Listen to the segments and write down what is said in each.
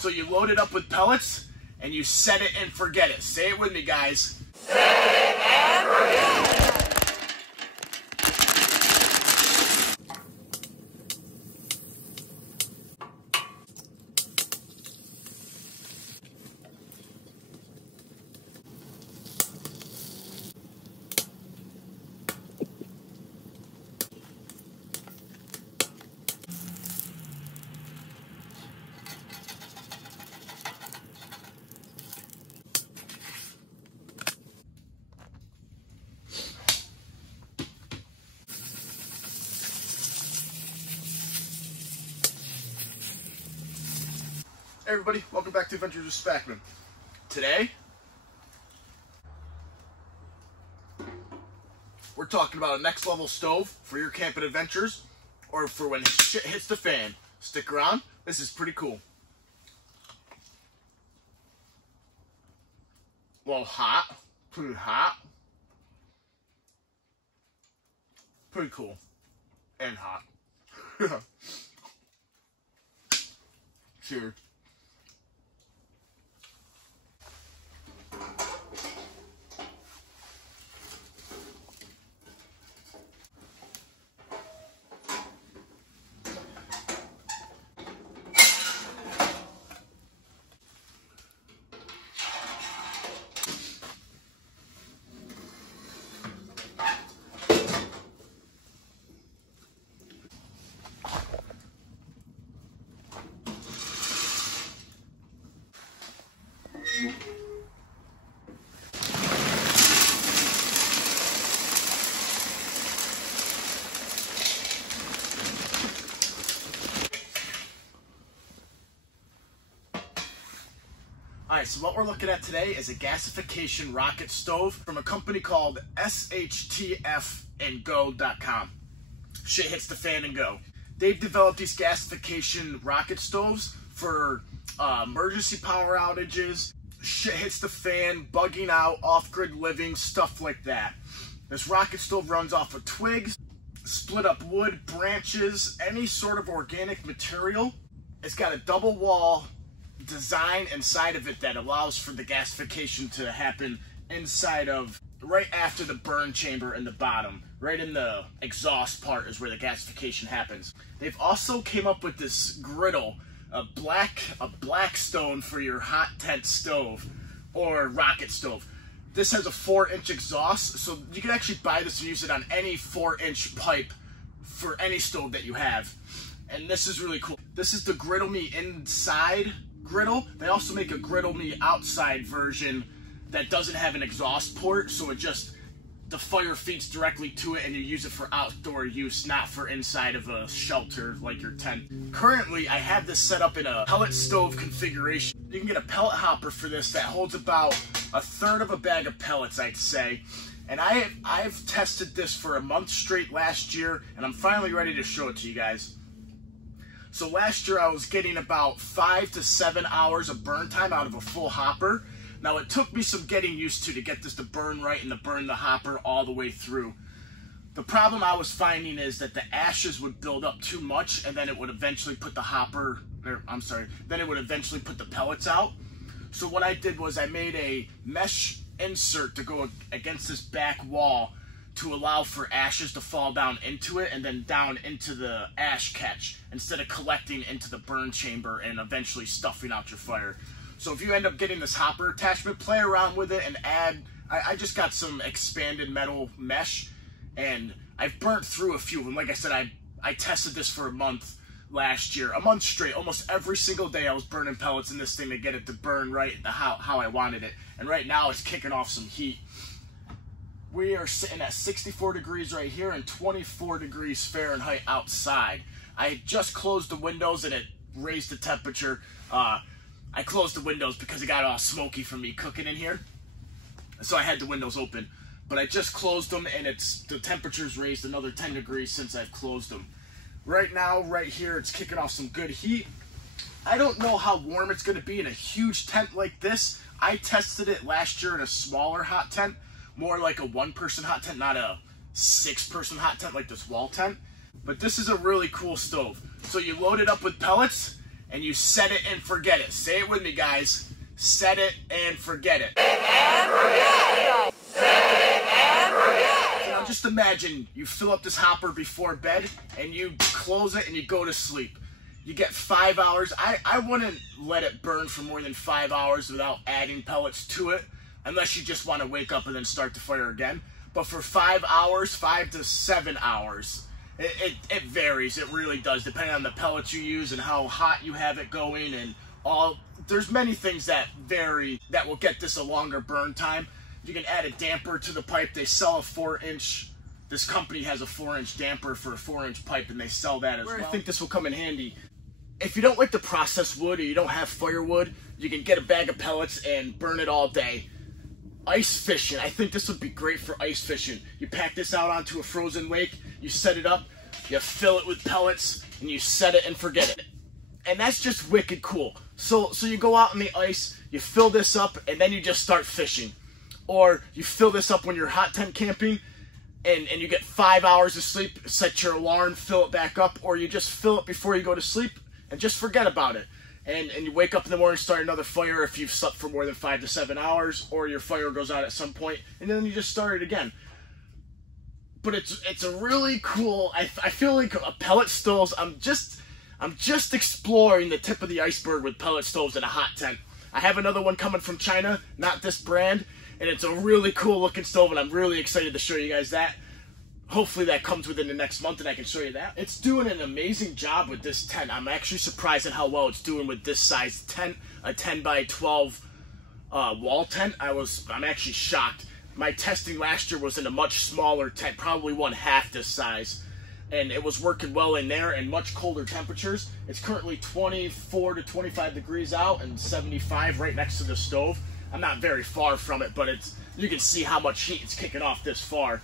So you load it up with pellets and you set it and forget it. Say it with me, guys. Set it and forget it. Hey everybody, welcome back to Adventures with Spackman. Today, we're talking about a next level stove for your camping adventures, or for when shit hits the fan. Stick around, this is pretty cool. Well, hot, pretty hot, pretty cool, and hot. Cheers. Alright, so what we're looking at today is a gasification rocket stove from a company called Shtfandgo.com. Shit hits the fan and go. They've developed these gasification rocket stoves for emergency power outages, shit hits the fan, bugging out, off-grid living, stuff like that. This rocket stove runs off of twigs, split up wood, branches, any sort of organic material. It's got a double wall design inside of it that allows for the gasification to happen inside of, right after the burn chamber in the bottom. Right in the exhaust part is where the gasification happens. They've also came up with this griddle, a black stone for your hot tent stove or rocket stove. This has a 4-inch exhaust, so you can actually buy this and use it on any 4-inch pipe for any stove that you have. And this is really cool. This is the Griddle Me inside griddle. They also make a Griddle Me outside version that doesn't have an exhaust port, so it just, the fire feeds directly to it and you use it for outdoor use, not for inside of a shelter like your tent. Currently, I have this set up in a pellet stove configuration. You can get a pellet hopper for this that holds about 1/3 of a bag of pellets, I'd say. And I've tested this for a month straight last year, and I'm finally ready to show it to you guys. So last year I was getting about 5 to 7 hours of burn time out of a full hopper. Now it took me some getting used to get this to burn right and to burn the hopper all the way through. The problem I was finding is that the ashes would build up too much and then it would eventually put the then it would eventually put the pellets out. So what I did was I made a mesh insert to go against this back wall to allow for ashes to fall down into it and then down into the ash catch instead of collecting into the burn chamber and eventually stuffing out your fire. So if you end up getting this hopper attachment, play around with it and add, I just got some expanded metal mesh and I've burnt through a few of them. Like I said, I tested this for a month last year, a month straight. Almost every single day I was burning pellets in this thing to get it to burn right how I wanted it. And right now it's kicking off some heat. We are sitting at 64 degrees right here and 24 degrees Fahrenheit outside. I just closed the windows and it raised the temperature. I closed the windows because it got all smoky from me cooking in here. So I had the windows open. But I just closed them and the temperature's raised another 10 degrees since I've closed them. Right now, right here, it's kicking off some good heat. I don't know how warm it's going to be in a huge tent like this. I tested it last year in a smaller hot tent. More like a 1-person hot tent, not a 6-person hot tent like this wall tent. But this is a really cool stove. So you load it up with pellets and you set it and forget it. Say it with me, guys. Set it and forget it. And forget it. Set it and forget it. Now just imagine you fill up this hopper before bed and you close it and you go to sleep. You get 5 hours. I wouldn't let it burn for more than 5 hours without adding pellets to it, unless you just want to wake up and then start the fire again. But for 5 hours, 5 to 7 hours, it varies. It really does, depending on the pellets you use and how hot you have it going and all. There's many things that vary that will get this a longer burn time. You can add a damper to the pipe. They sell a 4-inch. This company has a 4-inch damper for a 4-inch pipe, and they sell that as well. I think this will come in handy. If you don't like to process wood or you don't have firewood, you can get a bag of pellets and burn it all day. Ice fishing. I think this would be great for ice fishing. You pack this out onto a frozen lake, you set it up, you fill it with pellets, and you set it and forget it. And that's just wicked cool. So you go out on the ice, you fill this up, and then you just start fishing. Or you fill this up when you're hot tent camping, and you get 5 hours of sleep, set your alarm, fill it back up, or you just fill it before you go to sleep, and just forget about it. And you wake up in the morning, start another fire if you've slept for more than 5 to 7 hours, or your fire goes out at some point, and then you just start it again. But it's a really cool. I feel like a pellet stoves. I'm just exploring the tip of the iceberg with pellet stoves in a hot tent. I have another one coming from China, not this brand, and it's a really cool looking stove, and I'm really excited to show you guys that. Hopefully that comes within the next month and I can show you that. It's doing an amazing job with this tent. I'm actually surprised at how well it's doing with this size tent, a 10 by 12 wall tent. I'm actually shocked. My testing last year was in a much smaller tent, probably 1/2 this size. And it was working well in there in much colder temperatures. It's currently 24 to 25 degrees out and 75 right next to the stove. I'm not very far from it, but you can see how much heat it's kicking off this far.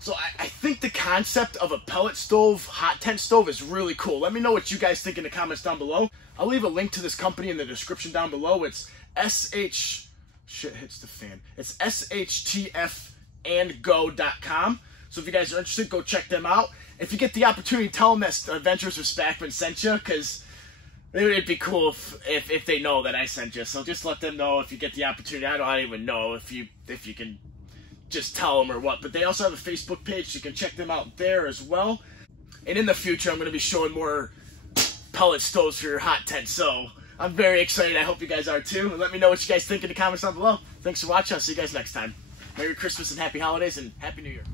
So I think the concept of a pellet stove, hot tent stove, is really cool. Let me know what you guys think in the comments down below. I'll leave a link to this company in the description down below. It's shit hits the fan. It's shtfandgo.com. So if you guys are interested, go check them out. If you get the opportunity, tell them that Adventures with Spackman sent you, because it'd be cool if they know that I sent you. So just let them know if you get the opportunity. I don't even know if you can just tell them or what, but they also have a Facebook page, so you can check them out there as well. And in the future, I'm going to be showing more pellet stoves for your hot tent, so I'm very excited. I hope you guys are too. And let me know what you guys think in the comments down below. Thanks for watching. I'll see you guys next time. Merry Christmas and Happy Holidays and Happy New Year.